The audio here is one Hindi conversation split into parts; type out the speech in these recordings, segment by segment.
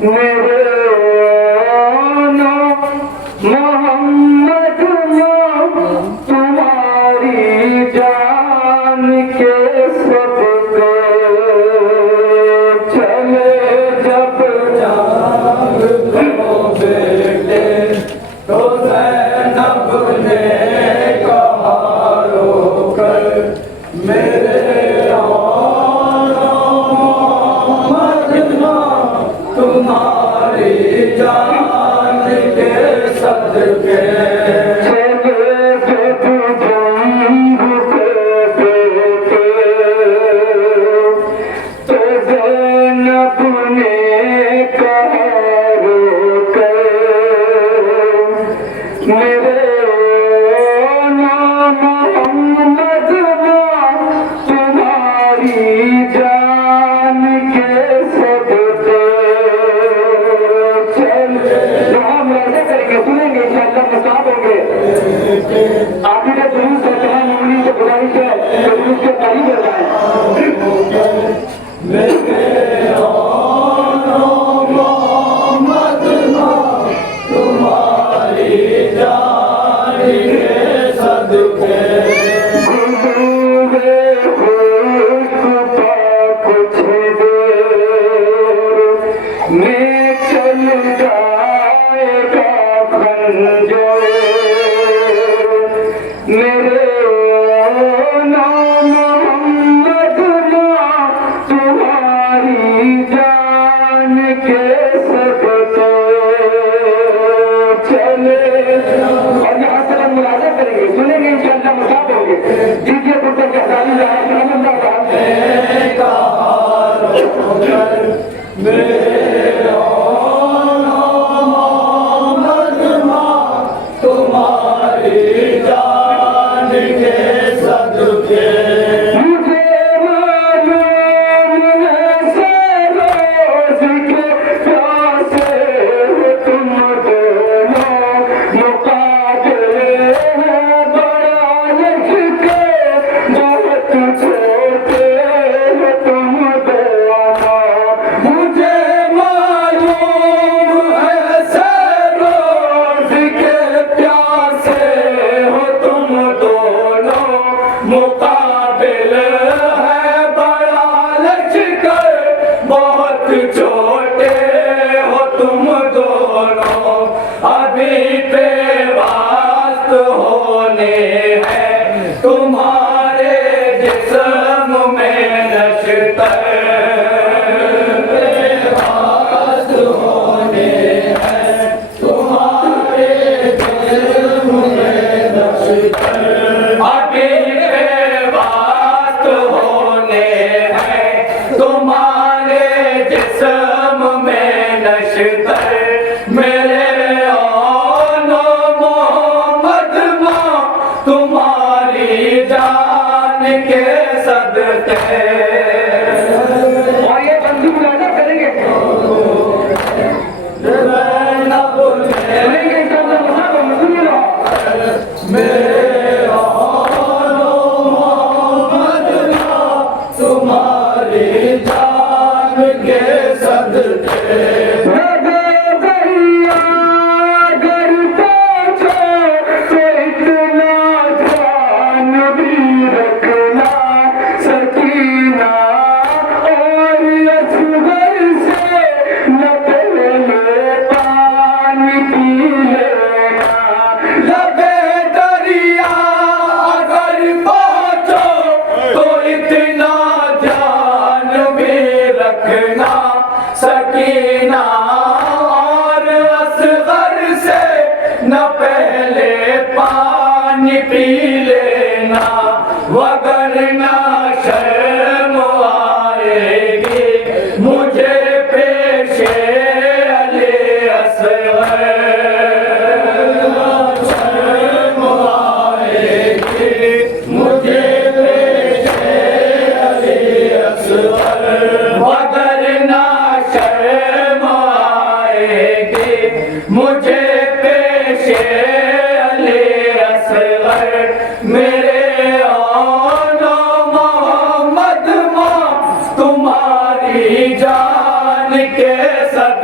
मेरे मोहम्मद तुम्हारी जान के सदके चले जब जान को बेटे तो ज़ैनब ने कहा रोकर मेरे तुम्हारी जान के सदके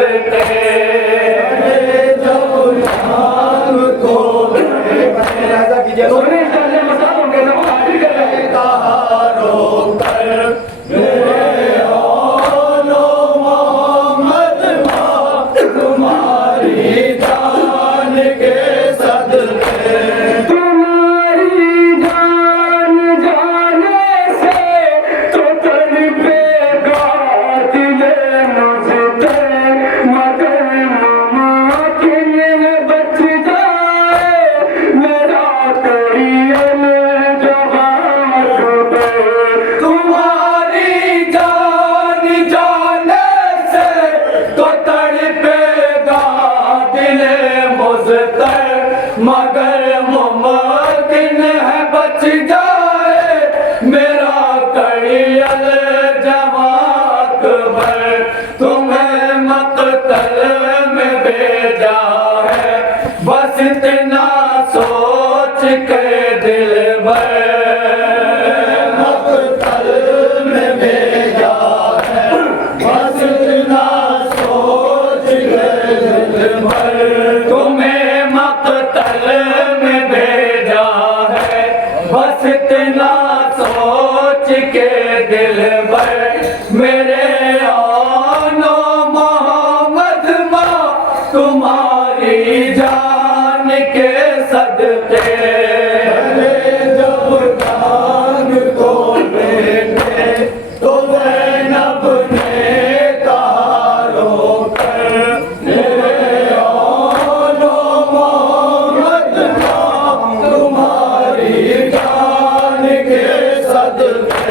सदके जब नाम को सुनिए इसका मसला हो गया ना आखिर कर रहे हैं कहा रोकर मेरे औलो मोहम्मद माँ तुम्हारी जान के सदके तुम्हारी जान जाने से तो तड़पेगा दिल मुझसे मगर मुमकिन है बच जाए मेरा कोई जवाब तुम्हारी जान जाने से तो तड़पेगा दिल मुझतर मगर मुमकिन है बच जाए मेरा कड़ियल जवाब भर तुम्हें मकतल में भेजा है बस इतना सोच के दिल भर मकतल में भेजा है बस इतना सोच के दिल भर तुम्हें मकतल में भेजा है बस इतना सोच के दिल भर मेरे आनो मोहम्मद माँ तुम्हारी जान के सदके जब जान को बेटे तो ज़ैनब ने कहा रोकर मेरे औलो मोहम्मद माँ तुम्हारी जान के सदके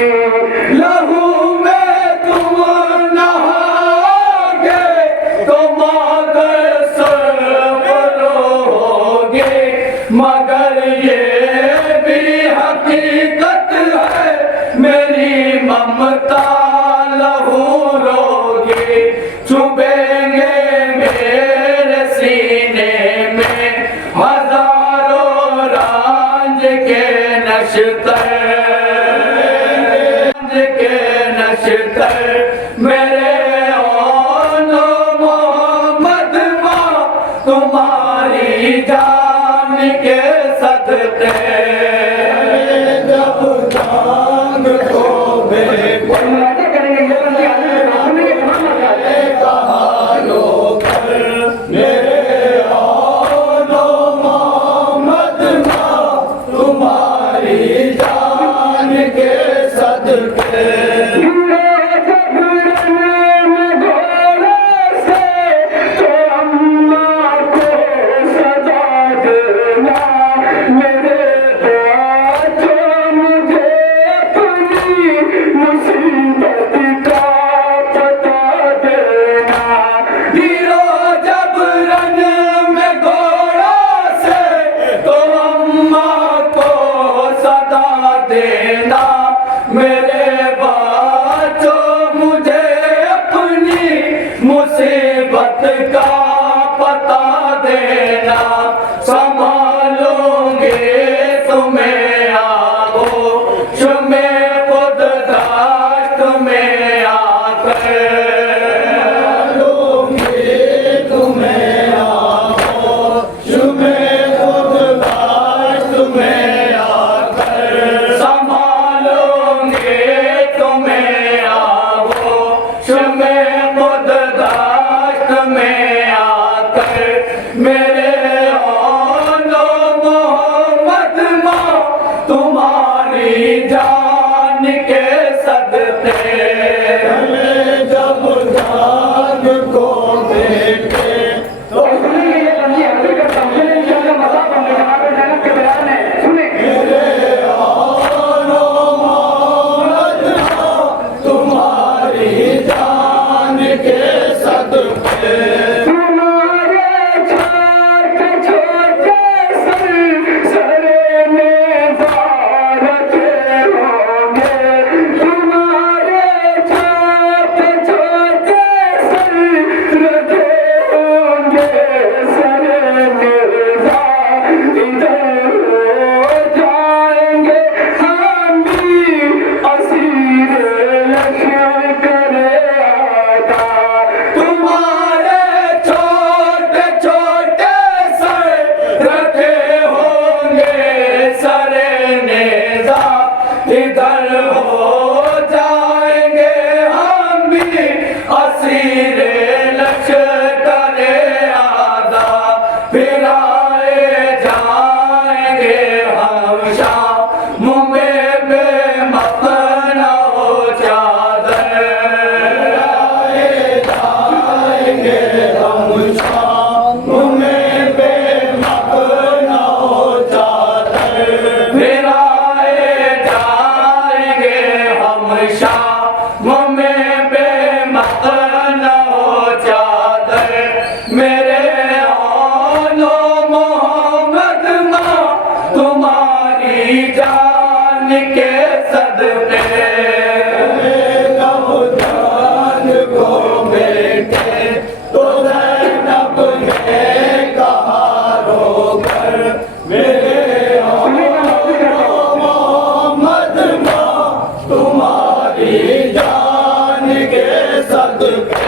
लहू में तुम नहाओगे तो मगर सरोगे मगर ये भी हकीकत है मेरी ममता लहू रोगे चुभेंगे मेरे सीने में हजारों रांझ के नश्तर मेरे औलो मोहम्मद माँ तुम्हारी जान के सदके जब जान को कहा रोकर मेरे औलो मोहम्मद माँ तुम्हारी जान के सदके देना मेरे बच्चों मुझे अपनी मुसीबत का पता देना संभालूंगे तुम्हें आगोश में खुद दाश्त में आकर तुम्हें आगोश में खुद दाश्त में आकर संभालूंगे तुम्हें आगोश में खुद दाश्त में आकर मेरे औलो मोहम्मद माँ तुम्हारी जान के सदके जब जान को देखे तो मेरे औलो मोहम्मद माँ तुम्हारी जान के सदके सर में बार के होंगे तुम्हारे के तो ज़ैनब ने कहा रोकर मेरे मोहम्मद माँ तुम्हारी जान के सदके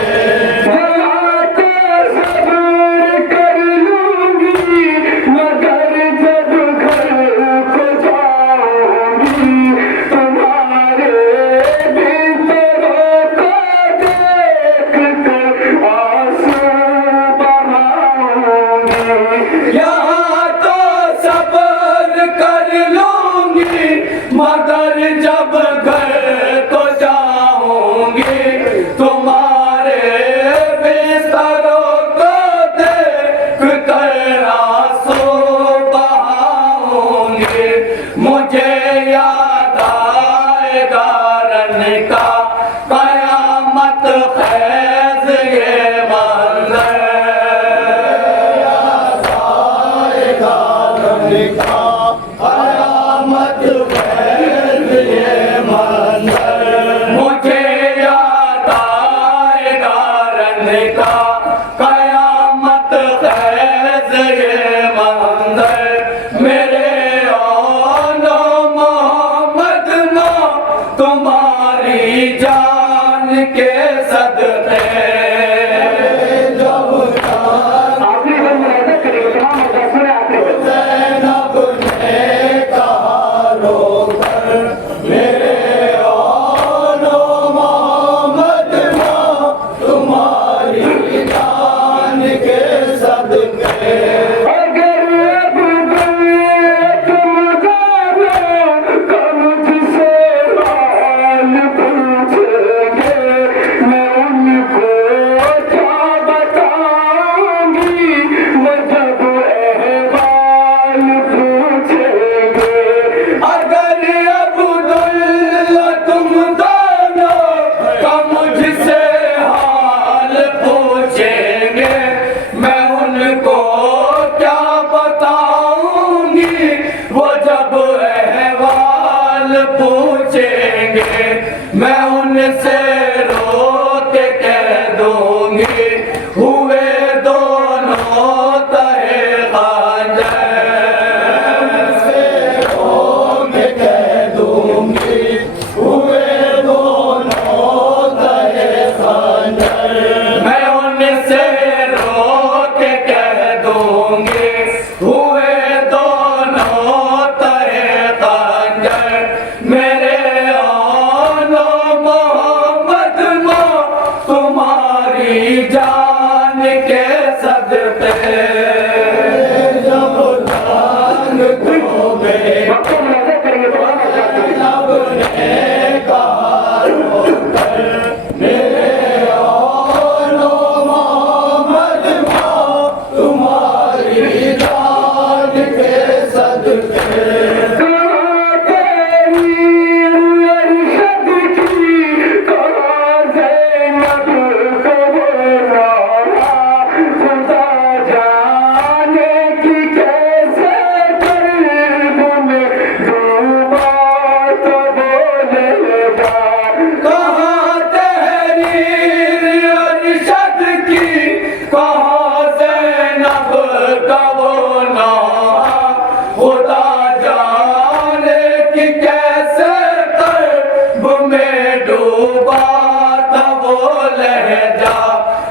मगर जब घर तो जाऊंगी तुम्हारे बिस्तरों को देख कर आंसू बहाऊंगी मुझे याद आएगा रन का कयामत खैज ये मंजर याद आएगा रन का कयामत मुझे याद आएगा रन का कयामत खैज ये मंजर मेरे औलो मोहम्मद माँ तुम्हारी जान के सदके जब ज़ैनब ने कहा रोकर मेरे पूछेंगे मैं उनसे रो के कह दूंगी हुए दोनों तहे खंजर से रो के कह दूंगी हुए दोनों तहे खंजर मैं उनसे रो के कह दूंगी हुए दोनों तहे खंजर मेरे जान के सदके जब जान खोगे ज़ैनब ने कहा रोकर मेरे औलो मोहम्मद माँ तुम्हारी जान के सदके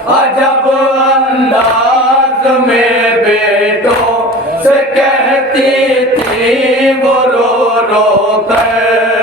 अजब अंदाज में बेटों से कहती थी वो रो रो कर